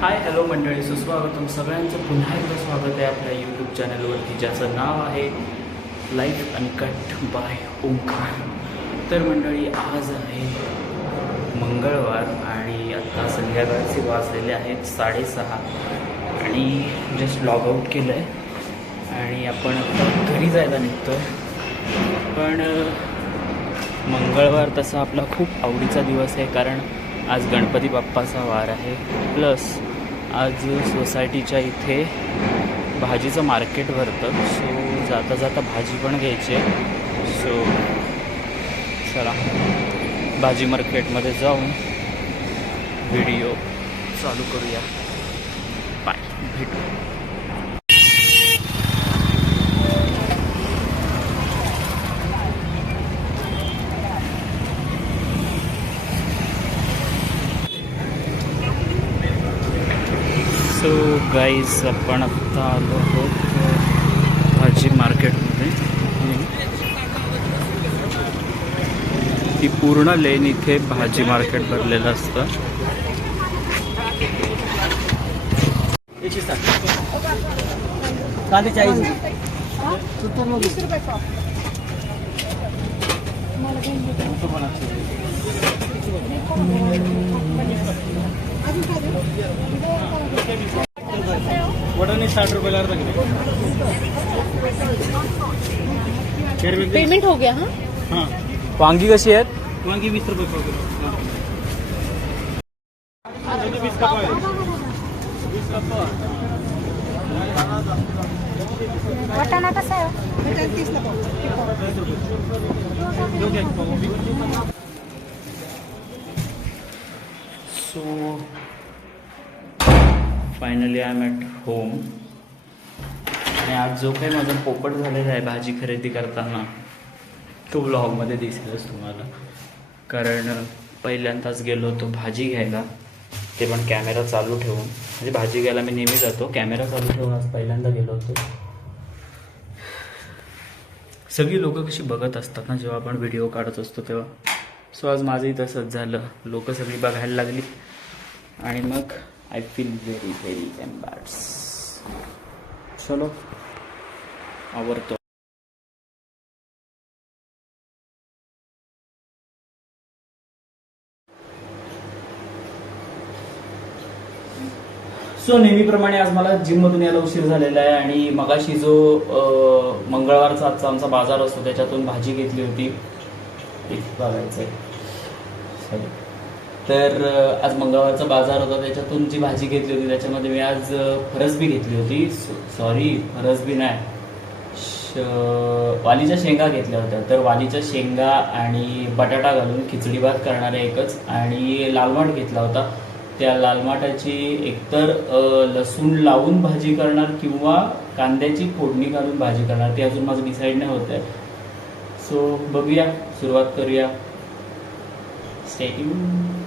Hi hello मंडळी, सुस्वागतम सगळ्यांचं पुन्हा एकदा स्वागत आहे आपल्या यूट्यूब चॅनलवरती, ज्याचं नाव आहे लाईफ अनकट बाय ओंकार. तर मंडळी, आज आहे मंगळवार आणि आत्ता संध्याकाळचे वाजलेले आहेत 6:30 आणि जस्ट लॉग आऊट केलं आहे आणि आपण आता घरी जायला निघतो आहे. पण मंगळवार तसा आपला खूप आवडीचा दिवस आहे, कारण आज गणपती बाप्पाचा वार आहे. प्लस आज सोसायटीच्या इथे भाजीचं मार्केट भरतं, सो जाता जाता भाजी पण घ्यायची आहे. सो चला भाजी मार्केटमध्ये जाऊन व्हिडिओ चालू करूया. बाय, भेटू. सो गाईज, आपण आत्ता आलो आहोत भाजी मार्केटमध्ये. ही पूर्ण लेन इथे भाजी मार्केट भरलेलं असतं. वडाने 60 रुपयाला अर्धा किलो. पेमेंट हो गया. हाँ, वांगी कशी आहेत? वांगी 20 रुपये पाव किलो. हाँ. 20 का पाव आहे. 20 का पाव. वाटाणा कसा आहे? 30 ला पाव. 30 रुपये. दो घ्या की पाव. So finally I am at home. आणि आज जो काही माझा पोपट झालेला आहे भाजी खरेदी करताना, तो व्लॉगमध्ये दिसेलच तुम्हाला. कारण पहिल्यांदाच गेलो होतो भाजी घ्यायला, ते पण कॅमेरा चालू ठेवून. म्हणजे भाजी घ्यायला मी नेहमी जातो, कॅमेरा चालू ठेवून आज पहिल्यांदा गेलो होतो. सगळी लोकं कशी बघत असतात ना जेव्हा आपण व्हिडिओ काढत असतो तेव्हा. सो आज माझंही तसंच झालं, लोकं सगळी बघायला लागली आणि मग I feel very very embarrass. चलो आवडतो. सो नेहमीप्रमाणे आज मला जिममधून यायला उशीर झालेला आहे आणि मगाशी जो मंगळवारचा आजचा आमचा बाजार असतो त्याच्यातून भाजी घेतली होती. बघायचं आहे. तर आज मंगळवारचा बाजार होता, त्याच्यातून जी भाजी घेतली होती त्याच्यामध्ये मी आज फरसबी घेतली होती. सॉरी, फरसबी नाही, वालीच्या शेंगा घेतल्या होत्या. तर वालीच्या शेंगा आणि बटाटा घालून खिचडी भात करणार आहे एकच. आणि लाल माठ घेतला होता. त्या लाल माठाची एकतर लसूण लावून भाजी करणार किंवा कांद्याची फोडणी घालून भाजी करणार, ते अजून माझं डिसाईड नाही होत आहे. सो बघूया, सुरुवात करूया. Stay tuned.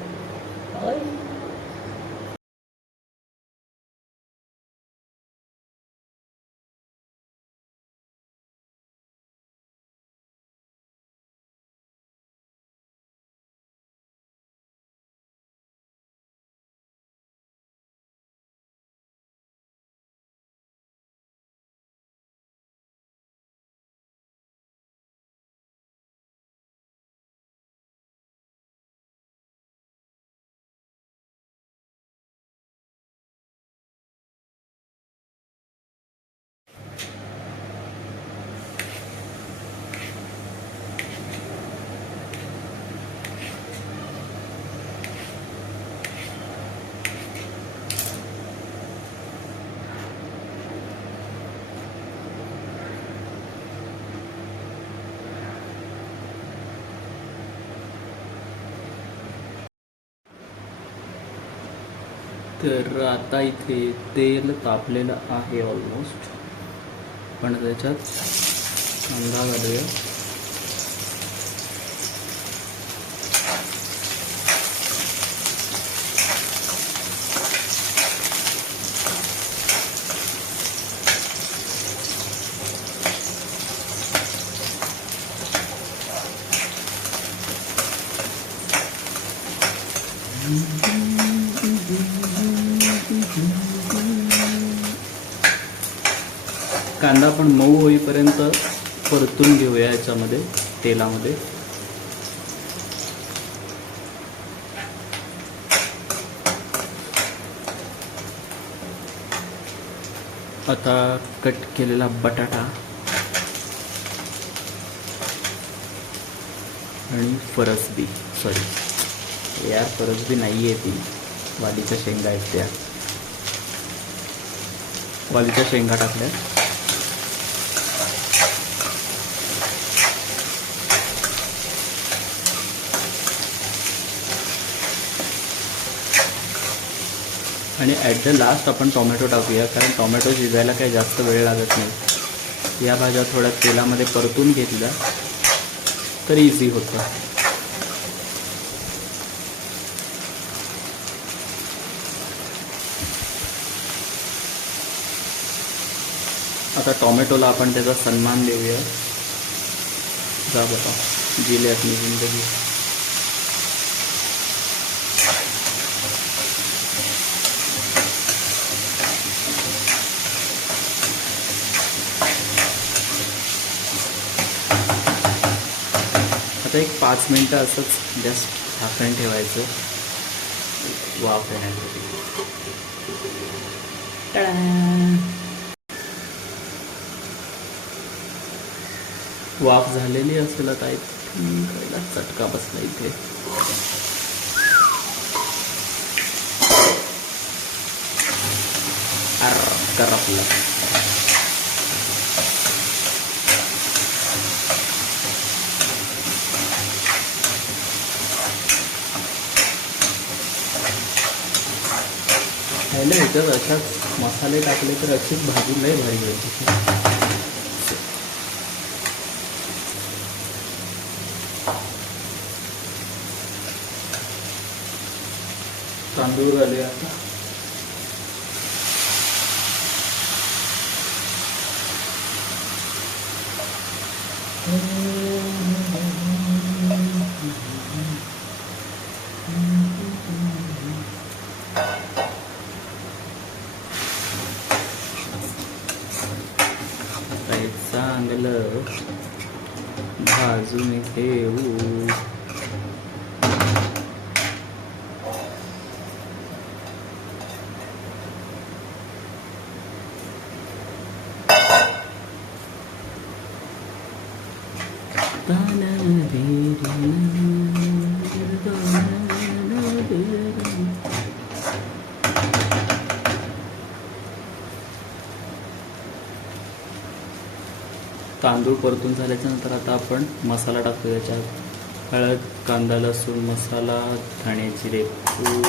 तर आता इथे तेल तापलेलं आहे ऑलमोस्ट, पण त्याच्यात कांदा घालूया. कांदा आपण मऊ होईपर्यंत परतून घेऊया याच्यामध्ये तेलामध्ये. आता कट केलेला बटाटा आणि फरसबी, सॉरी यार फरसबी नाही आहे ती, वालीच्या शेंगा आहेत त्या. वालीच्या शेंगा टाकल्या. आणि ॲट द लास्ट आपण टोमॅटो टाकूया, कारण टोमॅटो शिजायला काही जास्त वेळ लागत नाही. या भाज्या थोड्या तेलामध्ये परतून घेतल्या तर इझी होतं. आता टोमॅटोला आपण त्याचा सन्मान देऊया. जा बाबा, जिले अपनी जिंदगी. आता एक 5 मिनटं असंच जस्ट झाकण ठेवायचं वाफ येण्यासाठी. वाफ झालेली असेल आता एक पहिला चटका बसला इथे. करपला. पहिले ह्याच्यात अशाच मसाले टाकले तर अशीच भाजी लय भारी होती. तांदूळ आले आता. चांगलं भाजून घेऊ. तांदूळ परतून झाल्याच्या नंतर आता आपण मसाला टाकतो. त्याच्यात हळद, कांदा, लसूण मसाला, धणे जिरे पूड.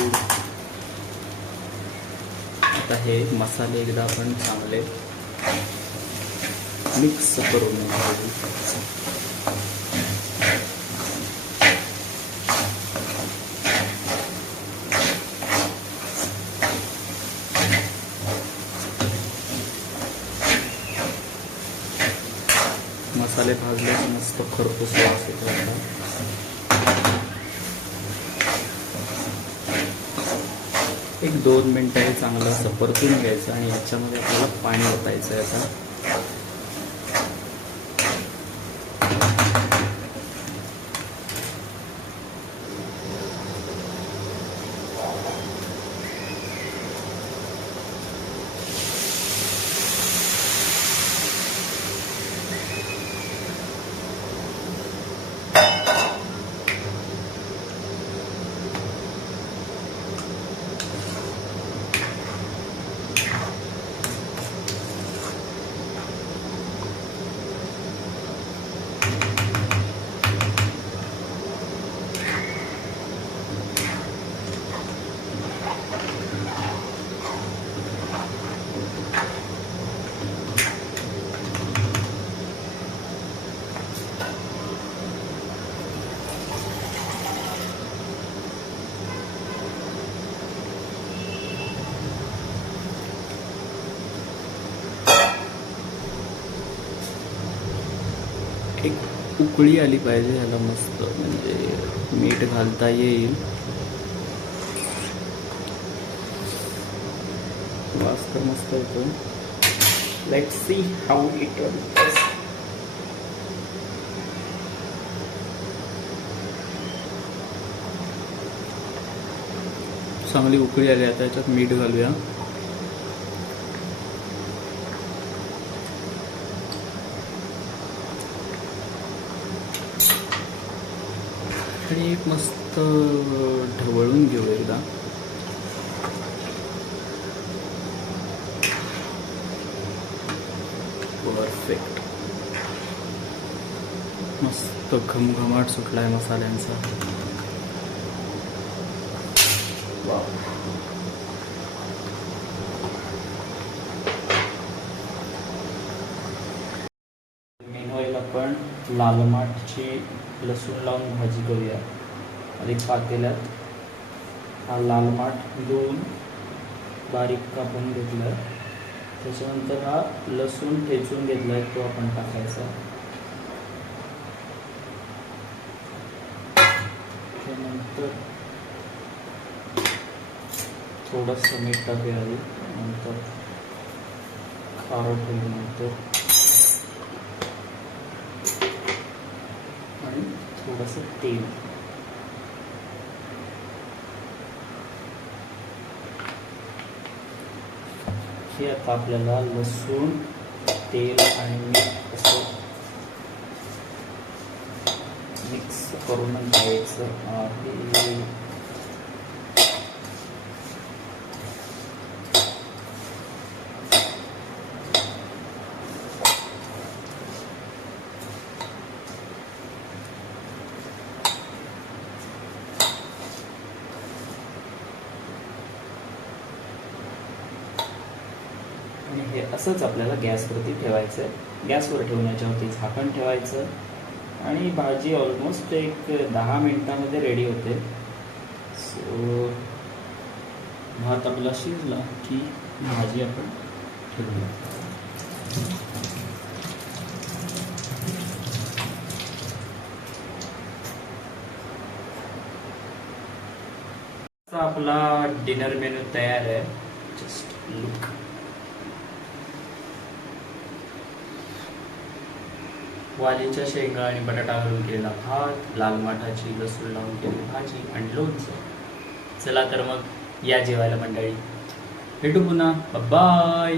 आता हे मसाले एकदा आपण चांगले मिक्स करून घेऊ. मसाले भाजले मस्त खरपूस वास येतो. एक 2 मिनटं हे चांगलं असं परतून घ्यायचं आणि याच्यामध्ये आपल्याला पाणी ओतायचं आहे. आता एक उकळी आली पाहिजे याला मस्त, म्हणजे मीठ घालता येईल. वास तर मस्त येतो. Let's see how it works. चांगली उकळी आली आता याच्यात मीठ घालूया. आणि एक मस्त ढवळून घेऊ एकदा. परफेक्ट. मस्त घमघमाट सुटलाय मसाल्यांचा. मेनवाईल आपण लाल माठची लसूण लावून भाजी करूया. आणि पातेल्यात हा लाल माठ धुवून बारीक कापून घेतला. त्याच्यानंतर हा लसूण ठेचून घेतलाय तो आपण टाकायचा. त्यानंतर थोडंसं मीठ टाकूया आधी. नंतर खारट ठेवल्यानंतर आणि थोडंसं तेल. हे आता आपल्याला लसूण तेल आणि मीठ असं मिक्स करून घ्यायचं आहे. आणि हे असंच आपल्याला गॅसवरती ठेवायचं आहे. गॅसवर ठेवण्याच्यावरती झाकण ठेवायचं आणि भाजी ऑलमोस्ट एक 10 मिनिटामध्ये रेडी होते. सो भात आपला शिजला की भाजी आपण ठेवूया. आपला डिनर मेनू तयार आहे. Just look. वालीच्या शेंगा आणि बटाटा घालून केलेला भात, लाल माठाची लसूण लावून केलेली भाजी आणि लोणचं. चला तर मग या जेवायला मंडळी. भेटू पुन्हा. बाय.